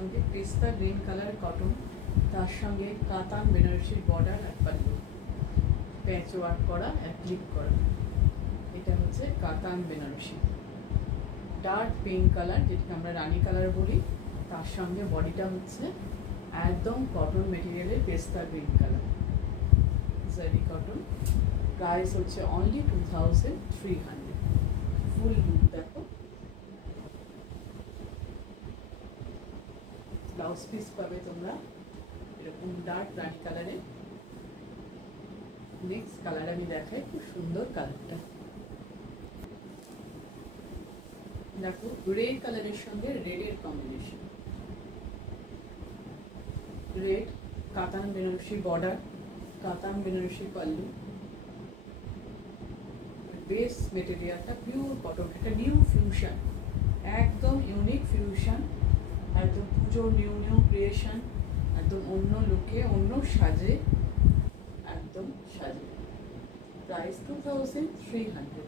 সঙ্গে পেস্তা green colour cotton, তার সঙ্গে কাতান বেনারসির বর্ডার আর পাল্লু, প্যাচ ওয়ার্ক করা আর ক্লিপ করা। এটা হচ্ছে কাতান বেনারসি, ডার্ক পিঙ্ক কালার যেটাকে আমরা রানী কালার বলি, তার সঙ্গে বডিটা হচ্ছে একদম কটন মেটেরিয়ালের পেস্তা গ্রিন কালার, জারি কটন। প্রাইস হচ্ছে অনলি 2300। ফুল লুক দেখো। ব্লাউজ পিস পাবে তোমরা এরকম ডার্ক রানি কালারে। নেক্সট কালার আমি দেখাই, খুব সুন্দর কালারটা দেখো, রেড কালারের সঙ্গে রেডের কম্বিনেশন, রেড, কাতান বেনারসি বর্ডার, কাতান বেনারসি পাল্লু, বেস মেটেরিয়ালটা পিওর কটন, একটা নিউ ফিউশন, একদম ইউনিক ফিউশন, একদম পুজো নিউ নিউ ক্রিয়েশন, একদম অন্য লুকে অন্য সাজে, একদম সাজে। প্রাইস 2300।